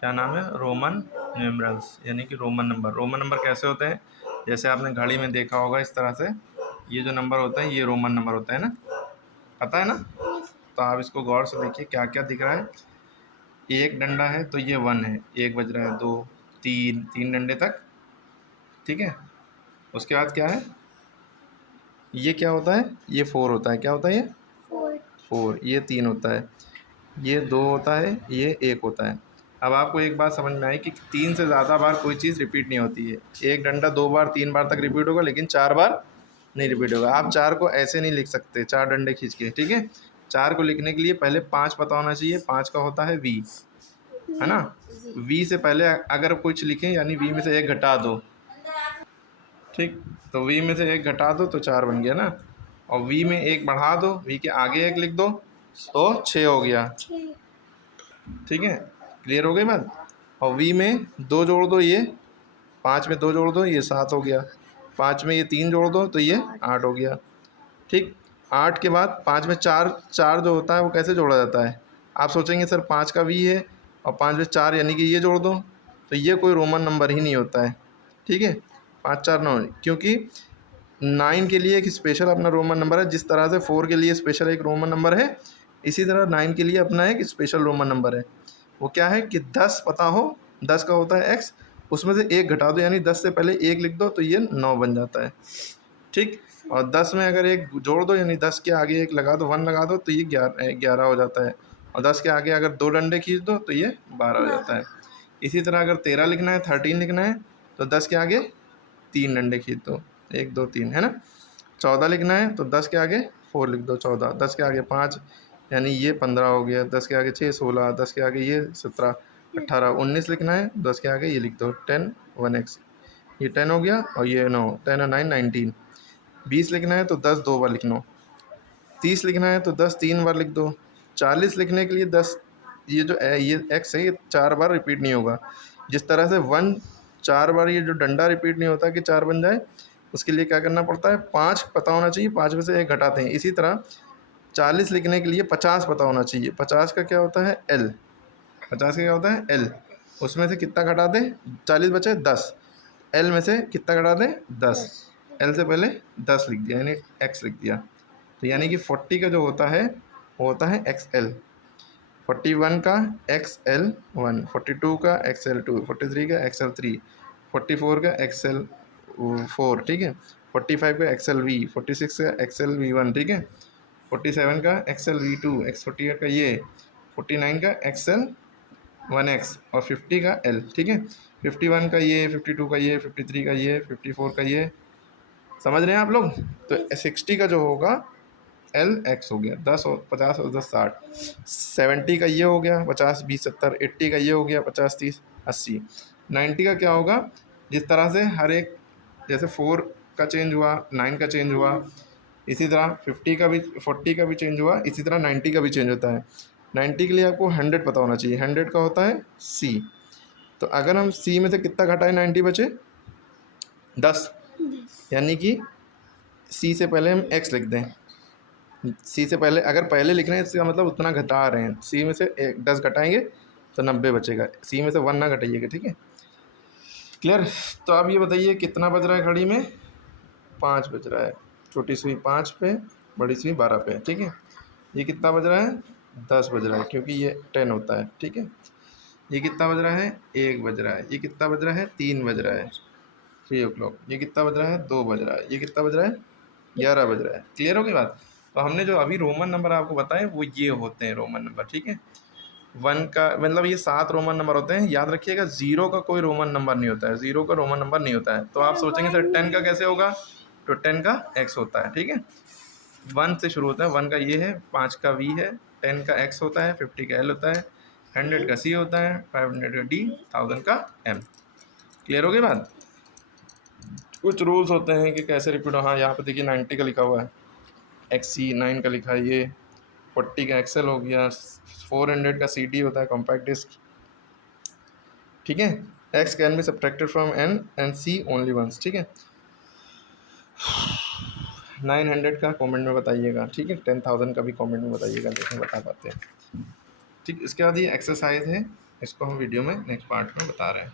क्या नाम है, रोमन न्यूमरल्स, यानी कि रोमन नंबर। रोमन नंबर कैसे होते हैं, जैसे आपने घड़ी में देखा होगा इस तरह से, ये जो नंबर होता है ये रोमन नंबर होता है ना, पता है ना। तो आप इसको गौर से देखिए क्या क्या दिख रहा है। एक डंडा है तो ये 1 है, एक बज रहा है, 2, 3, 3 डंडे तक, ठीक है। उसके बाद क्या है, ये क्या होता है, ये 4 होता है, क्या होता है ये 4, ये 3 होता है, ये 2 होता है, ये 1 होता है। अब आपको एक बात समझ में आई कि 3 से ज़्यादा बार कोई चीज़ रिपीट नहीं होती है। एक डंडा 2 बार 3 बार तक रिपीट होगा, लेकिन 4 बार नहीं रिपीट होगा। आप 4 को ऐसे नहीं लिख सकते, 4 डंडे खींच के, ठीक है। 4 को लिखने के लिए पहले 5 पता होना चाहिए, 5 का होता है वी, है ना। वी से पहले अगर कुछ लिखें यानी वी में से 1 घटा दो, ठीक। तो वी में से 1 घटा दो तो 4 बन गया ना, और वी में 1 बढ़ा दो, वी के आगे 1 लिख दो तो 6 हो गया, ठीक है। क्लियर हो गई बात। और वी में 2 जोड़ दो, ये 5 में 2 जोड़ दो, ये 7 हो गया। 5 में ये 3 जोड़ दो तो ये 8 हो गया, ठीक। 8 के बाद 5 में 4, 4 जो होता है वो कैसे जोड़ा जाता है। आप सोचेंगे सर 5 का वी है और 5 में 4 यानी कि ये जोड़ दो, तो ये कोई रोमन नंबर ही नहीं होता है, ठीक है। 5 4 9, क्योंकि 9 के लिए एक स्पेशल अपना रोमन नंबर है, जिस तरह से 4 के लिए स्पेशल एक रोमन नंबर है, इसी तरह 9 के लिए अपना एक स्पेशल रोमन नंबर है। वो क्या है कि 10 पता हो, 10 का होता है x, उसमें से 1 घटा दो, यानी 10 से पहले 1 लिख दो तो ये 9 बन जाता है, ठीक। और 10 में अगर 1 जोड़ दो यानी 10 के आगे 1 लगा दो, 1 लगा दो तो ये 11 हो जाता है। और 10 के आगे अगर 2 डंडे खींच दो तो ये 12 हो जाता है। इसी तरह अगर 13 लिखना है, 13 लिखना है, तो 10 के आगे 3 डंडे खींच दो, 1 2 3, है ना। 14 लिखना है तो 10 के आगे 4 लिख दो, 14, 10 के आगे 5 यानी ये 15 हो गया, 10 के आगे 6 16, 10 के आगे ये 17 18, 19 लिखना है, 10 के आगे ये लिख दो 10 1x, ये 10 हो गया, और ये 9, 10 और 9 19। 20 लिखना है तो 10 2 बार लिख लो। 30 लिखना है तो 10 3 बार लिख दो। 40 लिखने के लिए 10, ये जो ये x है ये 4 बार रिपीट नहीं होगा। जिस तरह से 1 4 बार ये जो डंडा रिपीट नहीं होता कि 4 बन जाए, उसके लिए क्या करना पड़ता है, 5 पता होना चाहिए, 5 में से 1 घटाते हैं। इसी तरह 40 लिखने के लिए 50 पता होना चाहिए। 50 का क्या होता है l, 50 का क्या होता है l, उसमें से कितना घटा दें, 40 बचे 10, l में से कितना घटा दें 10, l से पहले 10 लिख दिया यानी x लिख दिया। तो यानी कि 40 का जो होता है वो होता है XL, 41 का XL1, 42 का XL2, 43 का XL3, 44 का XL4, ठीक है। 45 का XLV, 46 का XLV1, ठीक है। 47 का XLV2, 48 का ये, 49 का XL1X और 50 का L, ठीक है। 51 का ये, 52 का ये, 53 का ये, 54 का ये, समझ रहे हैं आप लोग। तो 60 का जो होगा LX हो गया, 10 और 50 और 10 60, 70 का ये हो गया 50 20 70, 80 का ये हो गया 50 30 80, 90 का क्या होगा, जिस तरह से हर एक, जैसे 4 का चेंज हुआ, 9 का चेंज हुआ, इसी तरह 50 का भी, 40 का भी चेंज हुआ, इसी तरह 90 का भी चेंज होता है। 90 के लिए आपको 100 पता होना चाहिए, 100 का होता है C। तो अगर हम C में से कितना घटाएं, 90 बचे 10, यानी कि C से पहले हम X लिख दें। सी से पहले अगर पहले लिख रहे हैं इसका मतलब उतना घटा रहे हैं, सी में से 10 घटाएंगे तो 90 बचेगा, सी में से 1 ना घटाइएगा, ठीक है। क्लियर। तो अब ये बताइए कितना बज रहा है घड़ी में, 5 बज रहा है। छोटी सुई 5 पे, बड़ी सुई 12 पे, ठीक है। ये कितना बज रहा है, 10 बज रहा है, क्योंकि ये 10 होता है, ठीक है। ये कितना बज रहा है, 1 बज रहा है। ये कितना बज रहा है, 3 बज रहा है, 3 o'clock। ये कितना बज रहा है, 2 बज रहा है। ये कितना बज रहा है, 11 बज रहा है। क्लियर हो गई बात। तो हमने जो अभी रोमन नंबर आपको बताए वो ये होते हैं रोमन नंबर, ठीक है। 1 का मतलब ये 7 रोमन नंबर होते हैं, याद रखिएगा। 0 का कोई रोमन नंबर नहीं होता है, 0 का रोमन नंबर नहीं होता है। तो आप सोचेंगे सर 10 का कैसे होगा, तो 10 का x होता है, ठीक है। 1 से शुरू होता है, 1 का ये है, 5 का v है, 10 का x होता है, 50 का l होता है, 100 का c होता है, 500 का d, 1000 का m। क्लियर हो गई बात। कुछ रूल्स होते हैं कि कैसे रिपीट हो। हाँ, यहाँ पे देखिए 90 का लिखा हुआ है, XC, 9 का लिखा है, ये 40 का XL हो गया, 400 का CD होता है, कॉम्पैक्ट डिस्क, ठीक है। X can be subtracted from N and C only once, ठीक है। 900 का कमेंट में बताइएगा, ठीक है। 10,000 का भी कमेंट में बताइएगा, देखें बता पाते हैं, ठीक। इसके बाद ये एक्सरसाइज है, इसको हम वीडियो में नेक्स्ट पार्ट में बता रहे हैं।